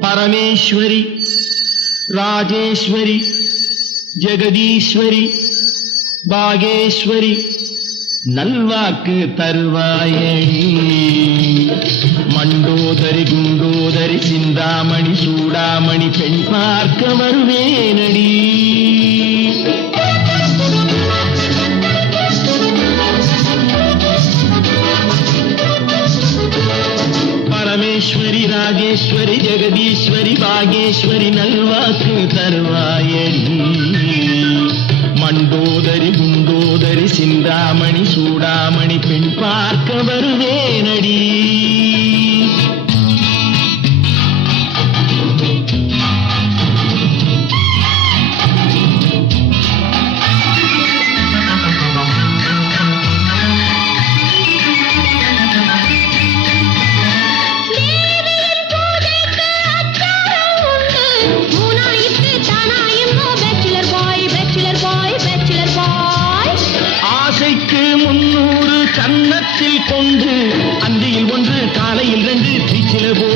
பரமேஸ்வரி ராஜேஸ்வரி ஜெகதீஸ்வரி பாகேஸ்வரி நல்வாக்கு தருவாயே. மண்டோதரி குண்டோதரி சிந்தாமணி சூடாமணி பெண் பார்க்க வருவேனடி. பரமேஸ்வரி ராஜேஸ்வரி ஜெகதீஸ்வரி பாகேஸ்வரி நல்வாக்கு தருவாயடி. மண்டோதரி குண்டோதரி சிந்தாமணி சூடாமணி பெண் பார்க்க வருவேனடி. கன்னத்தில் கொண்டு அந்தியில் ஒன்று காலையில் ரெண்டு தீச்சில போ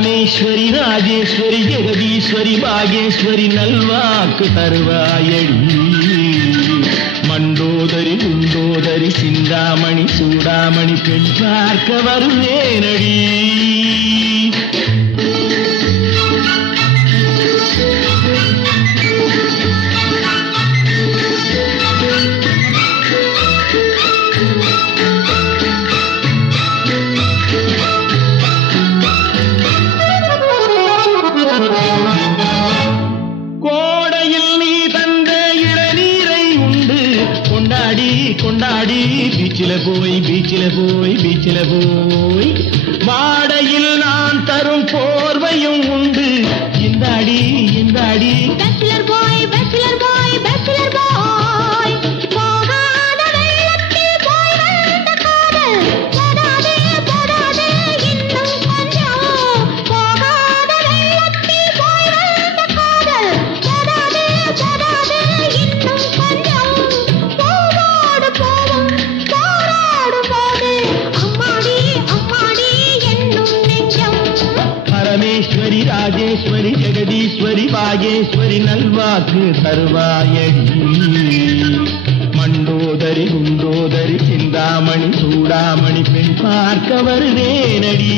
ராமேஸ்வரி ராஜேஸ்வரி ஜெகதீஸ்வரி பாகேஸ்வரி நல்வாக்கு தருவாயடி. மண்டோதரி குண்டோதரி சிந்தாமணி சூடாமணி பெண் பார்க்க வருவேனடி. வாடி பீச்சில போய் பீச்சில போய் பீச்சில போய். வாடையில் நான் தரும் போர்வையும் உண்டு. இந்த அடி இந்த அடி ராஜேஸ்வரி ஜெகதீஸ்வரி பாகேஸ்வரி நல்வாக்கு தருவாயடி. மண்டோதரி குண்டோதரி சிந்தாமணி சூடாமணி பெண் பார்க்க வருதேனடி.